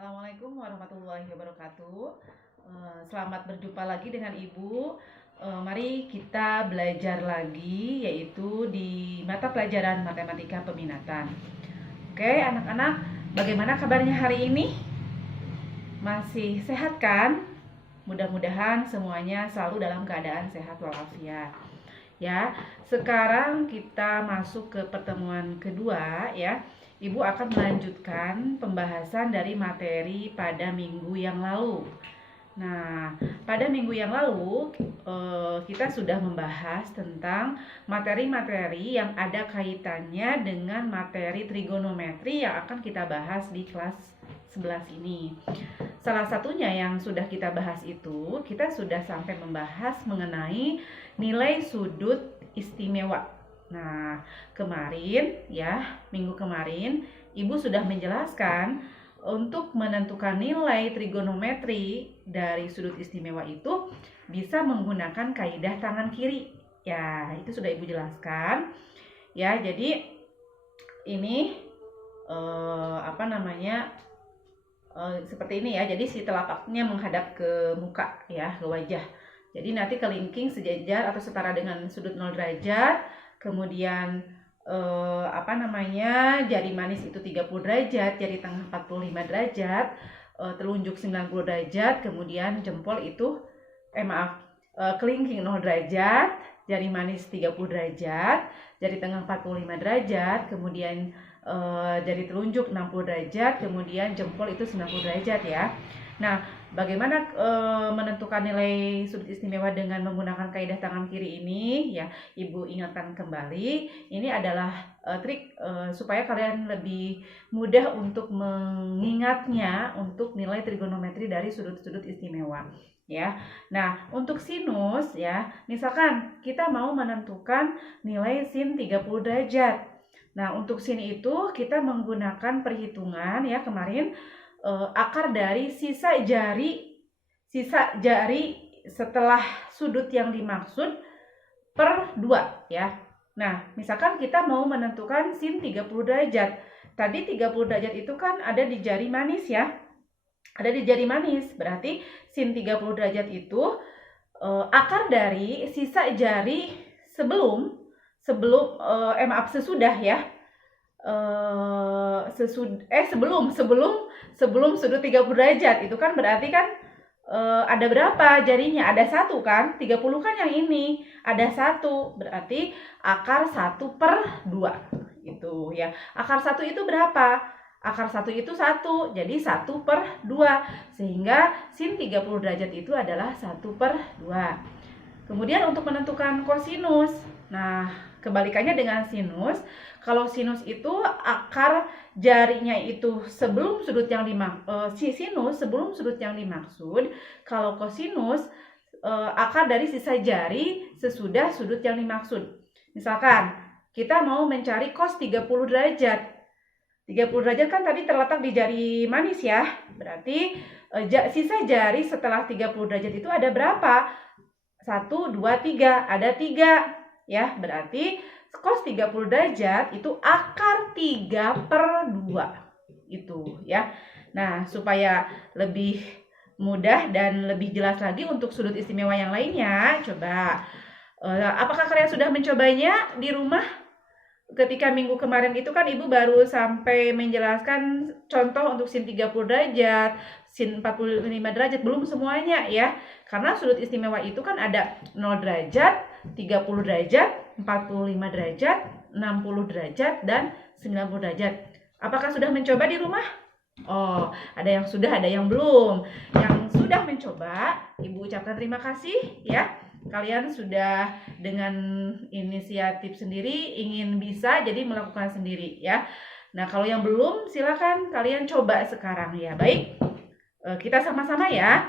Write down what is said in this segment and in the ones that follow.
Assalamualaikum warahmatullahi wabarakatuh. Selamat berjumpa lagi dengan Ibu. Mari kita belajar lagi, yaitu di mata pelajaran matematika peminatan. Oke, anak-anak, bagaimana kabarnya hari ini? Masih sehat kan? Mudah-mudahan semuanya selalu dalam keadaan sehat walafiat. Ya, sekarang kita masuk ke pertemuan kedua ya. Ibu akan melanjutkan pembahasan dari materi pada minggu yang lalu. Nah, pada minggu yang lalu kita sudah membahas tentang materi-materi yang ada kaitannya dengan materi trigonometri yang akan kita bahas di kelas 11 ini. Salah satunya yang sudah kita bahas itu, kita sudah sampai membahas mengenai nilai sudut istimewa. Nah, kemarin ya, minggu kemarin Ibu sudah menjelaskan untuk menentukan nilai trigonometri dari sudut istimewa itu bisa menggunakan kaidah tangan kiri. Ya, itu sudah Ibu jelaskan. Ya, jadi ini seperti ini ya. Jadi si telapaknya menghadap ke muka ya, ke wajah. Jadi nanti kelingking sejajar atau setara dengan sudut 0 derajat. Kemudian jari manis itu 30 derajat, jari tengah 45 derajat, telunjuk 90 derajat, kemudian jempol itu kelingking 0 derajat, jari manis 30 derajat, jari tengah 45 derajat, kemudian jari telunjuk 60 derajat, kemudian jempol itu 90 derajat ya. Nah, bagaimana menentukan nilai sudut istimewa dengan menggunakan kaidah tangan kiri ini? Ya, Ibu ingatkan kembali. Ini adalah trik supaya kalian lebih mudah untuk mengingatnya untuk nilai trigonometri dari sudut-sudut istimewa. Ya, nah untuk sinus ya, misalkan kita mau menentukan nilai sin 30 derajat. Nah, untuk sin itu kita menggunakan perhitungan ya kemarin. Akar dari sisa jari setelah sudut yang dimaksud per 2 ya. Nah, misalkan kita mau menentukan sin 30 derajat. Tadi 30 derajat itu kan ada di jari manis ya. Ada di jari manis, berarti sin 30 derajat itu akar dari sisa jari sesudah ya. Sebelum sudut 30 derajat itu kan berarti kan ada berapa jarinya? Ada 1 kan? 30 kan yang ini. Ada 1, berarti akar 1 per 2 itu ya. Akar 1 itu berapa? Akar 1 itu 1, jadi 1 per 2. Sehingga sin 30 derajat itu adalah 1 per 2. Kemudian untuk menentukan kosinus. Nah, kebalikannya dengan sinus. Kalau sinus itu akar jarinya itu sebelum sudut yang dimaksud. Kalau kosinus akar dari sisa jari sesudah sudut yang dimaksud. Misalkan kita mau mencari cos 30 derajat. 30 derajat kan tadi terletak di jari manis ya. Berarti sisa jari setelah 30 derajat itu ada berapa? 1, 2, 3. Ada 3 ya. Berarti cos 30 derajat itu akar 3 per 2 itu ya. Nah, supaya lebih mudah dan lebih jelas lagi untuk sudut istimewa yang lainnya, coba apakah kalian sudah mencobanya di rumah? Ketika minggu kemarin itu kan Ibu baru sampai menjelaskan contoh untuk sin 30 derajat, sin 45 derajat, belum semuanya ya. Karena sudut istimewa itu kan ada 0 derajat, 30 derajat, 45 derajat, 60 derajat, dan 90 derajat. Apakah sudah mencoba di rumah? Oh, ada yang sudah, ada yang belum. Yang sudah mencoba, Ibu ucapkan terima kasih ya. Kalian sudah dengan inisiatif sendiri ingin bisa jadi melakukan sendiri ya. Nah, kalau yang belum silakan kalian coba sekarang ya. Baik, kita sama-sama ya.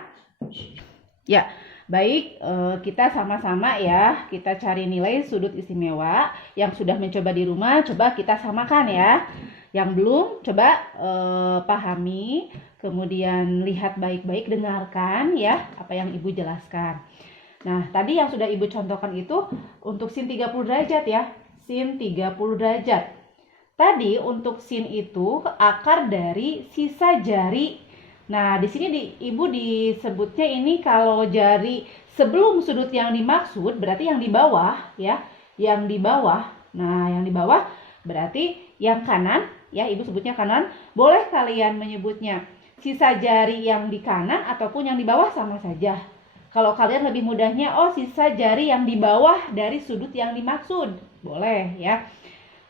Ya, baik, kita sama-sama ya. Kita cari nilai sudut istimewa. Yang sudah mencoba di rumah, coba kita samakan ya. Yang belum, coba pahami, kemudian lihat baik-baik, dengarkan ya apa yang Ibu jelaskan. Nah, tadi yang sudah Ibu contohkan itu untuk sin 30 derajat ya. Sin 30 derajat. Tadi untuk sin itu akar dari sisa jari Nah, di sini Ibu disebutnya ini kalau jari sebelum sudut yang dimaksud berarti yang di bawah ya, yang di bawah. Nah, yang di bawah berarti yang kanan ya, Ibu sebutnya kanan. Boleh kalian menyebutnya sisa jari yang di kanan ataupun yang di bawah sama saja. Kalau kalian lebih mudahnya, oh sisa jari yang di bawah dari sudut yang dimaksud. Boleh ya.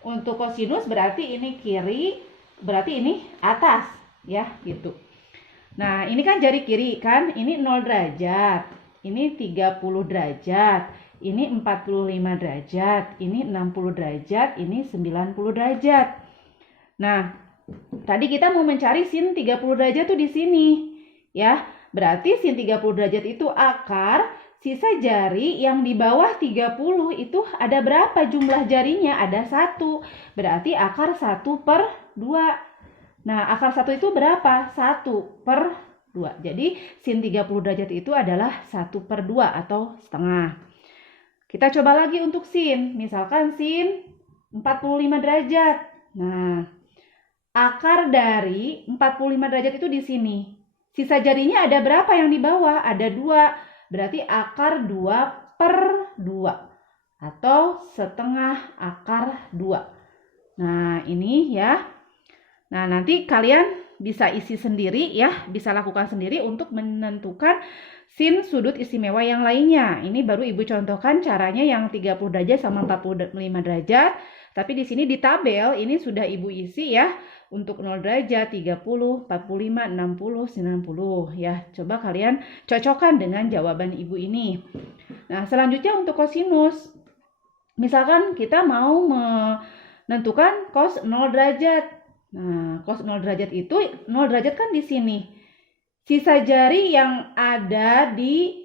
Untuk kosinus berarti ini kiri, berarti ini atas ya gitu. Nah, ini kan jari kiri kan, ini 0 derajat, ini 30 derajat, ini 45 derajat, ini 60 derajat, ini 90 derajat. Nah, tadi kita mau mencari sin 30 derajat tuh di sini. Ya, berarti sin 30 derajat itu akar sisa jari yang di bawah 30 itu ada berapa jumlah jarinya? Ada 1. Berarti akar 1/2. Nah, akar 1 itu berapa? 1/2. Jadi, sin 30 derajat itu adalah 1/2 atau setengah. Kita coba lagi untuk sin. Misalkan sin 45 derajat. Nah, akar dari 45 derajat itu di sini. Sisa jarinya ada berapa yang di bawah? Ada 2. Berarti akar 2/2. Atau setengah akar 2. Nah, ini ya. Nah, nanti kalian bisa isi sendiri ya, bisa lakukan sendiri untuk menentukan sin sudut istimewa yang lainnya. Ini baru Ibu contohkan caranya yang 30 derajat sama 45 derajat. Tapi di sini di tabel ini sudah Ibu isi ya. Untuk 0 derajat, 30, 45, 60, 90 ya. Coba kalian cocokkan dengan jawaban Ibu ini. Nah, selanjutnya untuk kosinus. Misalkan kita mau menentukan cos 0 derajat. Nah, cos 0 derajat itu 0 derajat kan di sini. Sisa jari yang ada di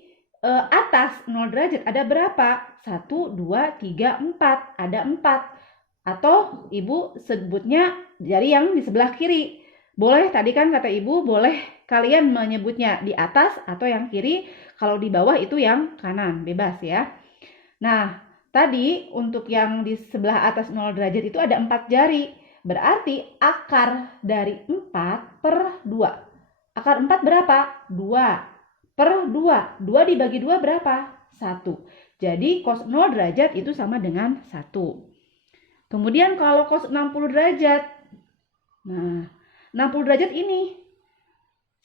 atas 0 derajat ada berapa? 1, 2, 3, 4. Ada 4. Atau Ibu sebutnya jari yang di sebelah kiri. Boleh, tadi kan kata Ibu, boleh kalian menyebutnya di atas atau yang kiri. Kalau di bawah itu yang kanan, bebas ya. Nah, tadi untuk yang di sebelah atas 0 derajat itu ada 4 jari. Berarti akar dari 4/2. Akar 4 berapa? 2/2. 2 dibagi 2 berapa? 1. Jadi cos 0 derajat itu sama dengan 1. Kemudian kalau cos 60 derajat. Nah, 60 derajat ini.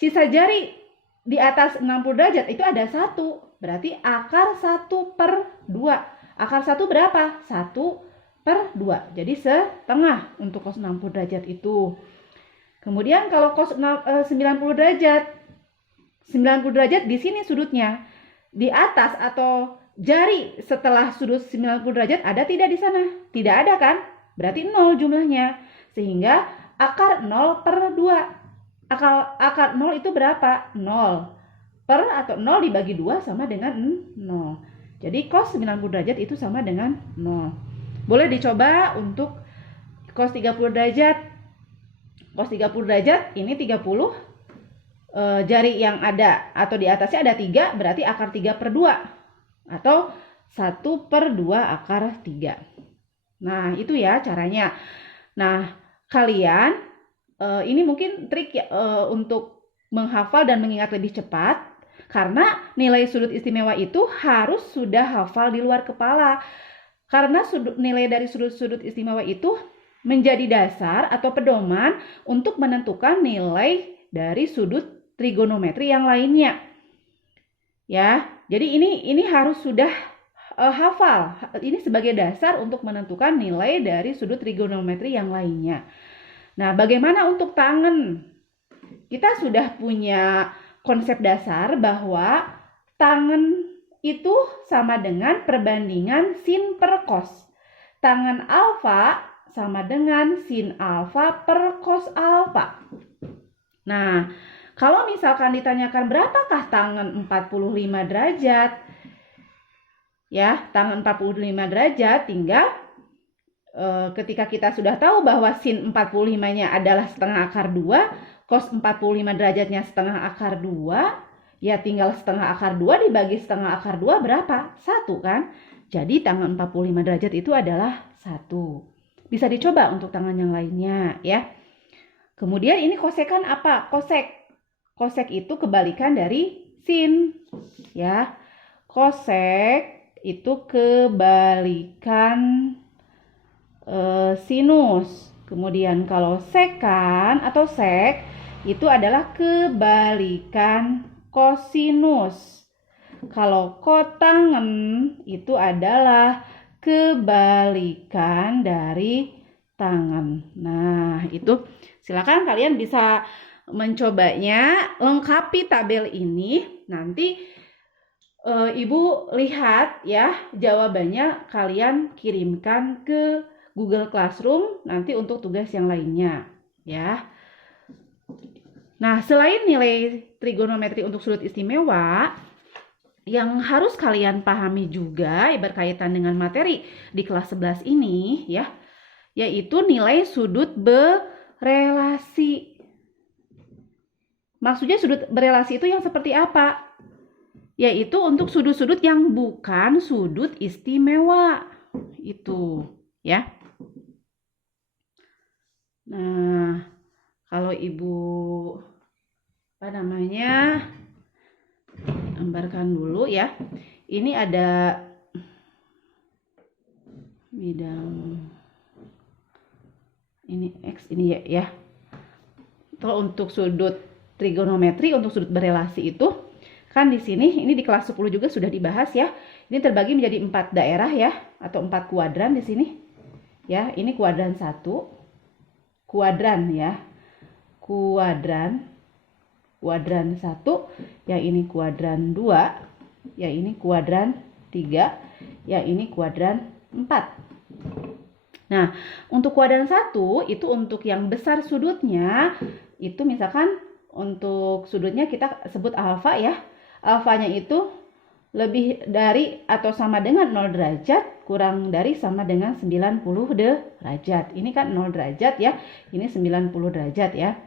Sisa jari di atas 60 derajat itu ada 1. Berarti akar 1/2. Akar 1 berapa? 1/2. Jadi setengah untuk cos 60 derajat itu. Kemudian kalau cos 90 derajat. 90 derajat di sini sudutnya. Di atas atau jari setelah sudut 90 derajat ada tidak di sana? Tidak ada kan? Berarti 0 jumlahnya. Sehingga akar 0/2. Akar 0 itu berapa? 0. Atau 0 dibagi 2 sama dengan 0. Jadi cos 90 derajat itu sama dengan 0. Boleh dicoba untuk cos 30 derajat. Cos 30 derajat ini 30 jari yang ada atau di atasnya ada 3, berarti akar 3/2 atau 1/2 akar 3. Nah, itu ya caranya. Nah, kalian ini mungkin trik ya, untuk menghafal dan mengingat lebih cepat. Karena nilai sudut istimewa itu harus sudah hafal di luar kepala. Karena nilai dari sudut-sudut istimewa itu menjadi dasar atau pedoman untuk menentukan nilai dari sudut trigonometri yang lainnya. Ya, jadi ini harus sudah hafal. Ini sebagai dasar untuk menentukan nilai dari sudut trigonometri yang lainnya. Nah, bagaimana untuk tangen? Kita sudah punya konsep dasar bahwa tangen itu sama dengan perbandingan sin per cos. Tangen alfa sama dengan sin alfa per cos alfa. Nah, kalau misalkan ditanyakan berapakah tangen 45 derajat? Ya, tangen 45 derajat tinggal ketika kita sudah tahu bahwa sin 45-nya adalah setengah akar 2, cos 45 derajatnya setengah akar 2, ya tinggal setengah akar 2 dibagi setengah akar 2 berapa? 1 kan? Jadi tangan 45 derajat itu adalah 1. Bisa dicoba untuk tangan yang lainnya ya. Kemudian ini kosekan apa? Kosek itu kebalikan dari sin, ya. Kosek itu kebalikan sinus. Kemudian kalau sekan atau sek itu adalah kebalikan kosinus. Kalau kotangen itu adalah kebalikan dari tangan. Nah, itu silakan kalian bisa mencobanya, lengkapi tabel ini. Nanti Ibu lihat ya jawabannya, kalian kirimkan ke Google Classroom nanti untuk tugas yang lainnya ya. Nah, selain nilai trigonometri untuk sudut istimewa, yang harus kalian pahami juga berkaitan dengan materi di kelas 11 ini ya, yaitu nilai sudut berelasi. Maksudnya sudut berelasi itu yang seperti apa? Yaitu untuk sudut-sudut yang bukan sudut istimewa. Itu ya. Nah, kalau Ibu gambarkan dulu ya. Ini ada bidang ini X ini ya. Kalau untuk sudut trigonometri, untuk sudut berelasi itu kan di sini, ini di kelas 10 juga sudah dibahas ya. Ini terbagi menjadi 4 daerah ya, atau 4 kuadran di sini. Ya, ini kuadran 1. Kuadran ya. Kuadran 1, yang ini kuadran 2, yang ini kuadran 3, yang ini kuadran 4. Nah, untuk kuadran 1 itu untuk yang besar sudutnya, itu misalkan untuk sudutnya kita sebut alfa ya. Alfanya itu lebih dari atau sama dengan 0 derajat kurang dari sama dengan 90 derajat. Ini kan 0 derajat ya, ini 90 derajat ya.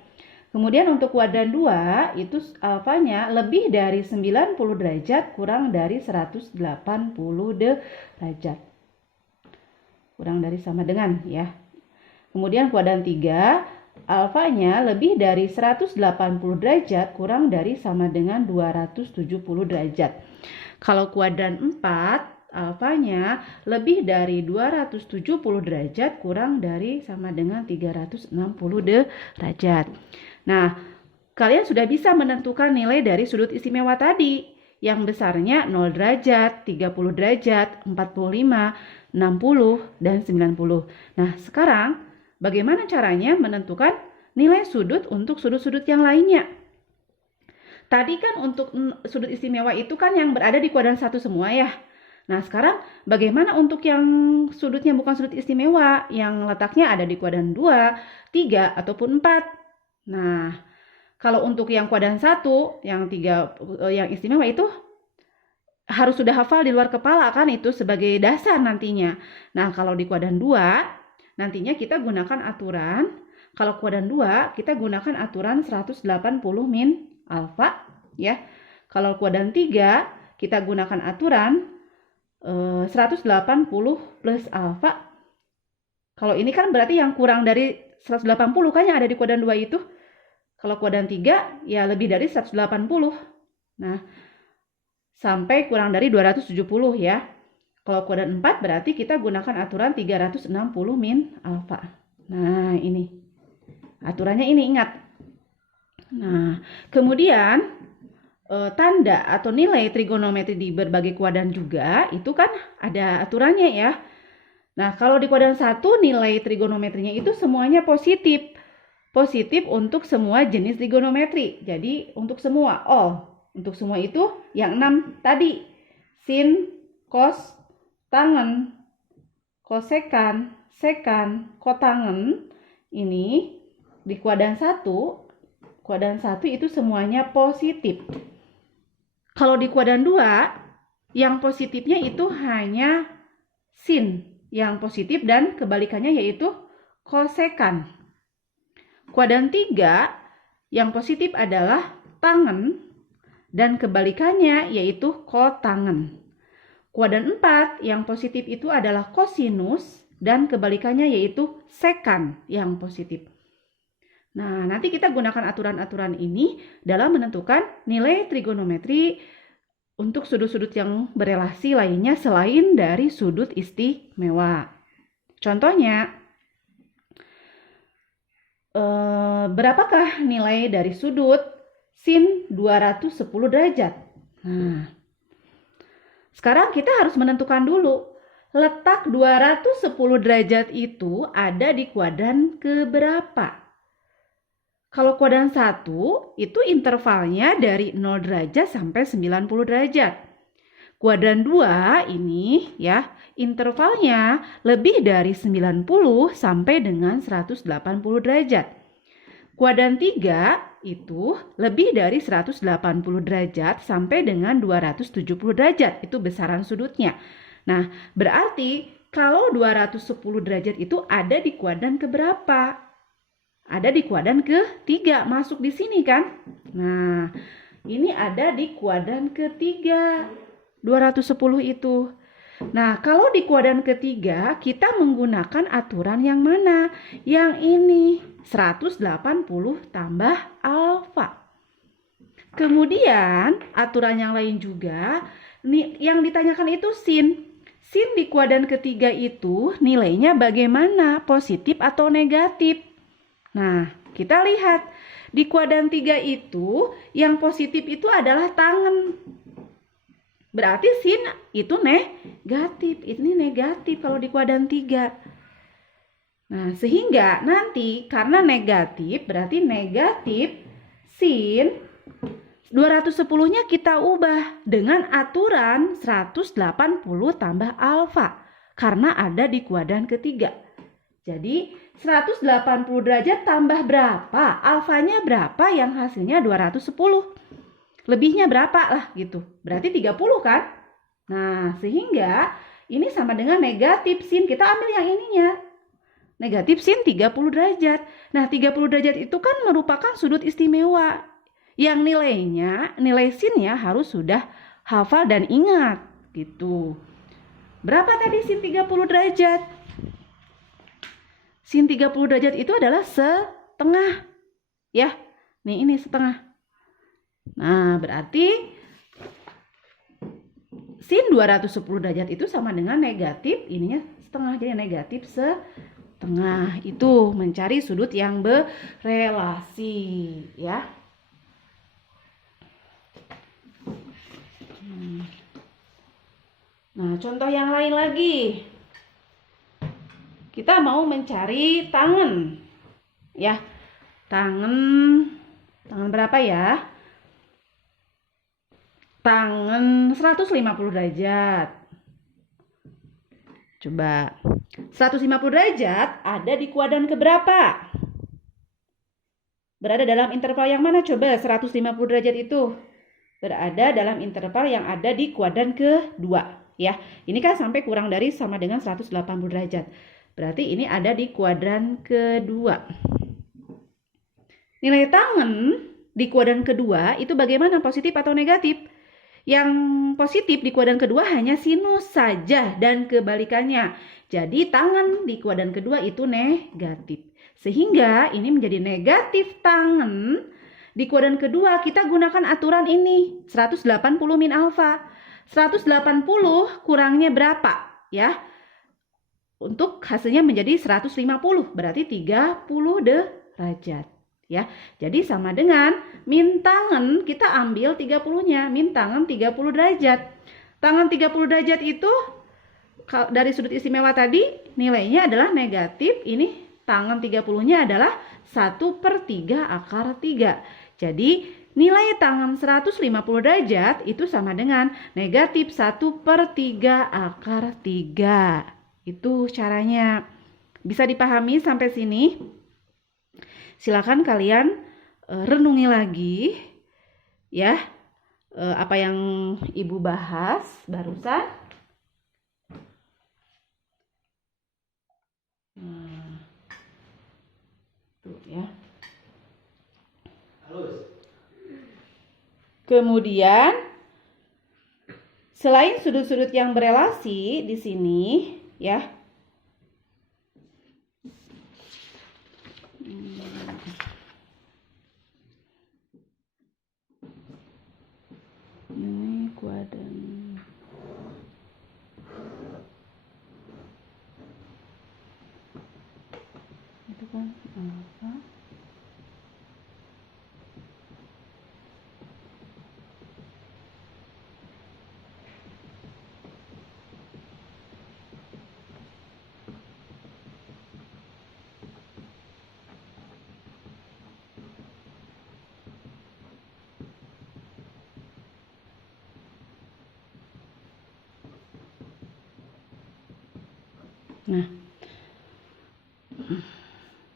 Kemudian untuk kuadran 2 itu alfanya lebih dari 90 derajat kurang dari 180 derajat. Kurang dari sama dengan ya. Kemudian kuadran 3 alfanya lebih dari 180 derajat kurang dari sama dengan 270 derajat. Kalau kuadran 4, alfanya lebih dari 270 derajat kurang dari sama dengan 360 derajat. Nah, kalian sudah bisa menentukan nilai dari sudut istimewa tadi. Yang besarnya 0 derajat, 30 derajat, 45, 60, dan 90. Nah, sekarang bagaimana caranya menentukan nilai sudut untuk sudut-sudut yang lainnya? Tadi kan untuk sudut istimewa itu kan yang berada di kuadran 1 semua ya. Nah, sekarang bagaimana untuk yang sudutnya bukan sudut istimewa, yang letaknya ada di kuadran 2, 3, ataupun 4? Nah, kalau untuk yang kuadran 1, yang 3, yang istimewa itu harus sudah hafal di luar kepala kan, itu sebagai dasar nantinya. Nah, kalau di kuadran 2, nantinya kita gunakan aturan, kalau kuadran 2 kita gunakan aturan 180 min alfa ya. Kalau kuadran 3 kita gunakan aturan 180 plus alfa. Kalau ini kan berarti yang kurang dari 180 kan yang ada di kuadran 2 itu. Kalau kuadran 3 ya lebih dari 180. Nah, sampai kurang dari 270 ya. Kalau kuadran 4 berarti kita gunakan aturan 360 min alfa. Nah, ini. Aturannya ini ingat. Nah, kemudian tanda atau nilai trigonometri di berbagai kuadran juga itu kan ada aturannya ya. Nah, kalau di kuadran 1 nilai trigonometrinya itu semuanya positif. Positif untuk semua jenis trigonometri. Jadi untuk semua, untuk semua itu yang 6 tadi. Sin, cos, tangen, kosekan, sekan, kotangen. Ini di kuadran 1 itu semuanya positif. Kalau di kuadran 2, yang positifnya itu hanya sin yang positif dan kebalikannya yaitu kosekan. Kuadran 3 yang positif adalah tangen dan kebalikannya yaitu kotangen. Kuadran 4 yang positif itu adalah kosinus dan kebalikannya yaitu sekan yang positif. Nah, nanti kita gunakan aturan-aturan ini dalam menentukan nilai trigonometri untuk sudut-sudut yang berelasi lainnya selain dari sudut istimewa. Contohnya, berapakah nilai dari sudut sin 210 derajat? Nah, sekarang kita harus menentukan dulu letak 210 derajat itu ada di kuadran keberapa. Kalau kuadran 1 itu intervalnya dari 0 derajat sampai 90 derajat. Kuadran 2 ini ya, intervalnya lebih dari 90 sampai dengan 180 derajat. Kuadran 3 itu lebih dari 180 derajat sampai dengan 270 derajat. Itu besaran sudutnya. Nah, berarti kalau 210 derajat itu ada di kuadran keberapa? Ada di kuadran ketiga, masuk di sini kan? Nah, ini ada di kuadran ketiga, 210 itu. Nah, kalau di kuadran ketiga, kita menggunakan aturan yang mana? Yang ini, 180 tambah alfa. Kemudian, aturan yang lain juga, yang ditanyakan itu sin. Sin di kuadran ketiga itu nilainya bagaimana? Positif atau negatif? Nah, kita lihat di kuadran 3 itu yang positif itu adalah tangen. Berarti sin itu negatif. Ini negatif kalau di kuadran 3. Nah, sehingga nanti karena negatif berarti negatif sin 210-nya kita ubah dengan aturan 180 tambah alfa karena ada di kuadran ketiga. Jadi 180 derajat tambah berapa? Alfanya berapa yang hasilnya 210? Lebihnya berapa lah gitu. Berarti 30 kan? Nah, sehingga ini sama dengan negatif sin. Kita ambil yang ininya. Negatif sin 30 derajat. Nah, 30 derajat itu kan merupakan sudut istimewa. Yang nilainya, nilai sinnya harus sudah hafal dan ingat gitu. Berapa tadi sin 30 derajat? Sin 30 derajat itu adalah setengah. Ya, nih ini setengah. Nah, berarti sin 210 derajat itu sama dengan negatif, ininya setengah. Jadi negatif setengah. Itu mencari sudut yang berelasi. Ya. Nah, contoh yang lain lagi. Kita mau mencari tangan. Ya. Tangan berapa ya? Tangan 150 derajat. Coba. 150 derajat ada di kuadran keberapa? Berada dalam interval yang mana? Coba 150 derajat itu. Berada dalam interval yang ada di kuadran kedua. Ya, ini kan sampai kurang dari sama dengan 180 derajat. Berarti ini ada di kuadran kedua. Nilai tangen di kuadran kedua itu bagaimana? Positif atau negatif? Yang positif di kuadran kedua hanya sinus saja dan kebalikannya. Jadi tangen di kuadran kedua itu negatif. Sehingga ini menjadi negatif tangen. Di kuadran kedua kita gunakan aturan ini. 180 min alfa. 180 kurangnya berapa? Ya. Untuk hasilnya menjadi 150, berarti 30 derajat. Ya, jadi sama dengan min tangen kita ambil 30-nya, min tangen 30 derajat. Tangen 30 derajat itu dari sudut istimewa tadi nilainya adalah negatif, ini tangen 30-nya adalah 1/3 akar 3. Jadi nilai tangen 150 derajat itu sama dengan negatif 1/3 akar 3. Itu caranya. Bisa dipahami sampai sini? Silakan kalian renungi lagi ya apa yang Ibu bahas barusan. Tuh ya. Kemudian selain sudut-sudut yang berelasi di sini ya. Ini kuadran. Itu kan alfa.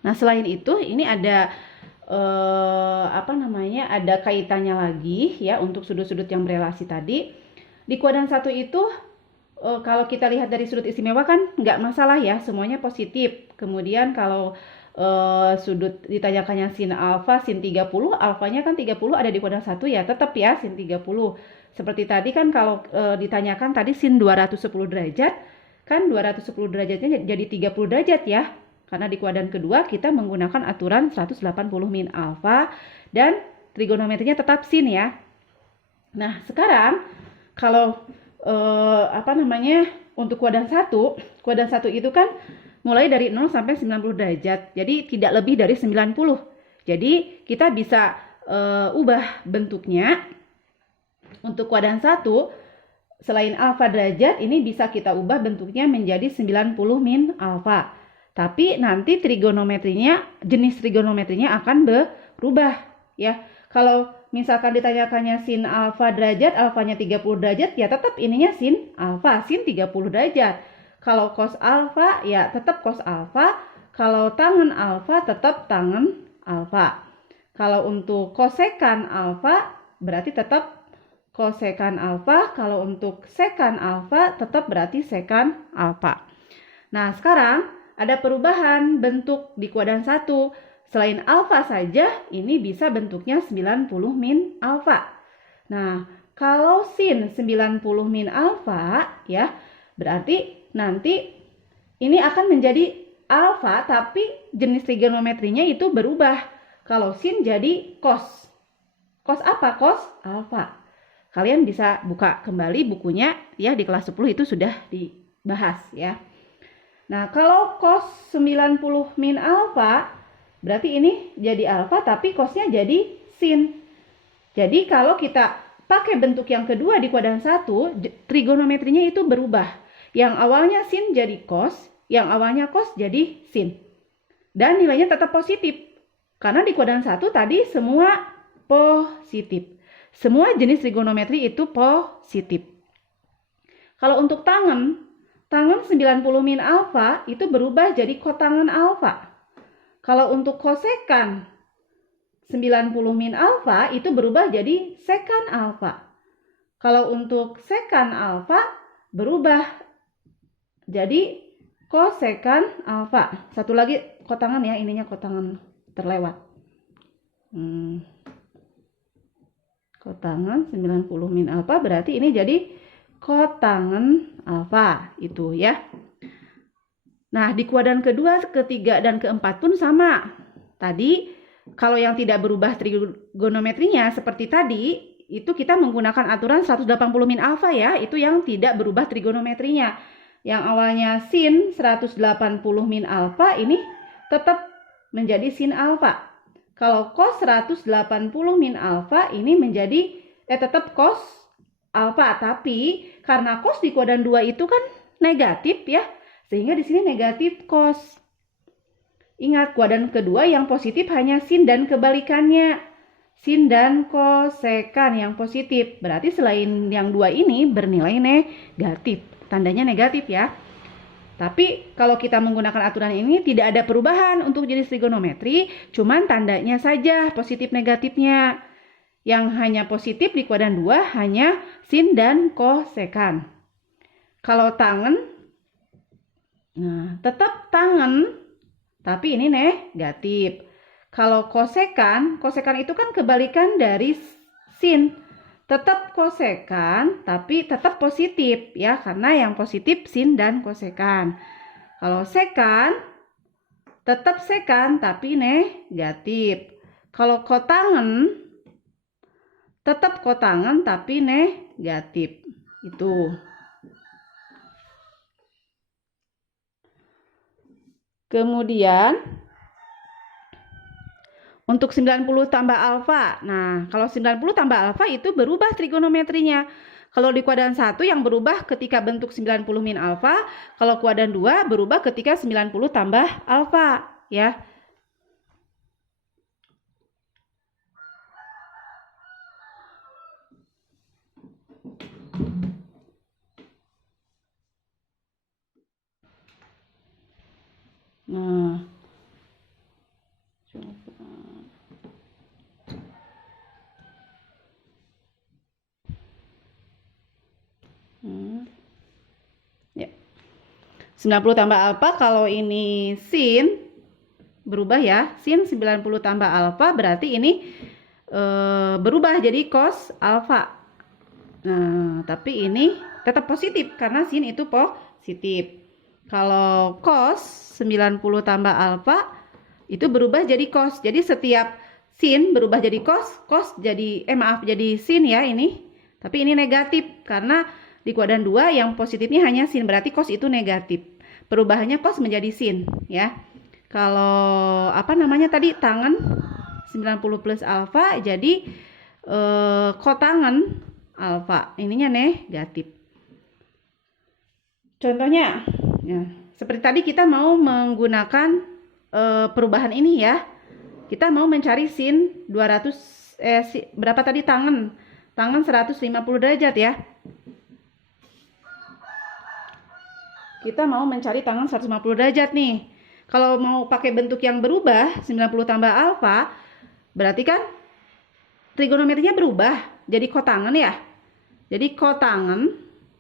Nah, selain itu ini ada ada kaitannya lagi ya untuk sudut-sudut yang berelasi tadi. Di kuadran 1 itu kalau kita lihat dari sudut istimewa kan nggak masalah ya, semuanya positif. Kemudian kalau sudut ditanyakannya sin alfa, sin 30, alfanya kan 30 ada di kuadran 1 ya, tetap ya sin 30. Seperti tadi kan kalau ditanyakan tadi sin 210 derajat, kan 210 derajatnya jadi 30 derajat ya. Karena di kuadran kedua kita menggunakan aturan 180 min alfa dan trigonometrinya tetap sin ya. Nah, sekarang kalau untuk kuadran 1 itu kan mulai dari 0 sampai 90 derajat. Jadi tidak lebih dari 90. Jadi kita bisa ubah bentuknya. Untuk kuadran 1 selain alfa derajat ini bisa kita ubah bentuknya menjadi 90 min alfa. Tapi nanti jenis trigonometrinya akan berubah ya. Kalau misalkan ditanyakannya sin alfa derajat, alfanya 30 derajat, ya tetap ininya sin alfa, sin 30 derajat. Kalau cos alfa, ya tetap cos alfa. Kalau tangen alfa, tetap tangen alfa. Kalau untuk kosekan alfa, berarti tetap kosekan alfa. Kalau untuk sekan alfa, tetap berarti sekan alfa. Nah, sekarang ada perubahan bentuk di kuadran 1. Selain alfa saja, ini bisa bentuknya 90 min alfa. Nah, kalau sin 90 min alfa, ya, berarti nanti ini akan menjadi alfa, tapi jenis trigonometrinya itu berubah. Kalau sin jadi cos. Cos apa? Cos alfa. Kalian bisa buka kembali bukunya, ya, di kelas 10 itu sudah dibahas, ya. Nah, kalau cos 90 min alfa, berarti ini jadi alfa tapi cosnya jadi sin. Jadi kalau kita pakai bentuk yang kedua di kuadran 1, trigonometrinya itu berubah. Yang awalnya sin jadi cos, yang awalnya cos jadi sin. Dan nilainya tetap positif. Karena di kuadran 1 tadi semua positif. Semua jenis trigonometri itu positif. Kalau untuk tangen 90 min alfa itu berubah jadi kotangen alfa. Kalau untuk kosekan 90 min alfa itu berubah jadi sekan alfa. Kalau untuk sekan alfa berubah jadi kosekan alfa. Satu lagi kotangan ya, ininya kotangan terlewat. Kotangan 90 min alfa berarti ini jadi kotangen alfa itu ya. Nah, di kuadran kedua, ketiga, dan keempat pun sama. Tadi kalau yang tidak berubah trigonometrinya seperti tadi, itu kita menggunakan aturan 180 min alfa ya, itu yang tidak berubah trigonometrinya. Yang awalnya sin 180 min alfa ini tetap menjadi sin alfa. Kalau cos 180 min alfa ini menjadi tetap cos alfa, tapi karena cos di kuadran 2 itu kan negatif ya, sehingga di sini negatif cos. Ingat, kuadran kedua yang positif hanya sin dan kebalikannya. Sin dan kosekan yang positif. Berarti selain yang dua ini bernilai negatif. Tandanya negatif ya. Tapi kalau kita menggunakan aturan ini tidak ada perubahan untuk jenis trigonometri, cuman tandanya saja positif negatifnya. Yang hanya positif di kuadran 2 hanya sin dan kosekan. Kalau tangen, nah tetap tangen, tapi ini negatif. Kalau kosekan itu kan kebalikan dari sin. Tetap kosekan, tapi tetap positif ya, karena yang positif sin dan kosekan. Kalau sekan, tetap sekan, tapi negatif. Kalau kotangen, tetap kotangan tapi negatif. Itu. Kemudian untuk 90 tambah alfa. Nah, kalau 90 tambah alfa itu berubah trigonometrinya. Kalau di kuadran 1 yang berubah ketika bentuk 90 min alfa, kalau kuadran 2 berubah ketika 90 tambah alfa, ya. Nah, ya. 90 tambah alfa, kalau ini sin berubah ya. Sin 90 tambah alfa berarti ini berubah jadi cos alfa. Nah, tapi ini tetap positif karena sin itu positif. Kalau cos 90 tambah alfa itu berubah jadi cos. Jadi setiap sin berubah jadi cos, cos jadi jadi sin ya ini. Tapi ini negatif karena di kuadran 2 yang positifnya hanya sin, berarti cos itu negatif. Perubahannya cos menjadi sin ya. Kalau apa namanya tadi tangan 90 plus alfa jadi kotangan alfa. Ininya negatif. Contohnya ya, seperti tadi kita mau menggunakan perubahan ini ya. Kita mau mencari sin 200 berapa tadi tangan? Tangan 150 derajat ya. Kita mau mencari tangan 150 derajat nih. Kalau mau pakai bentuk yang berubah 90 tambah alfa, berarti kan trigonometrinya berubah jadi kotangan ya. Jadi kotangan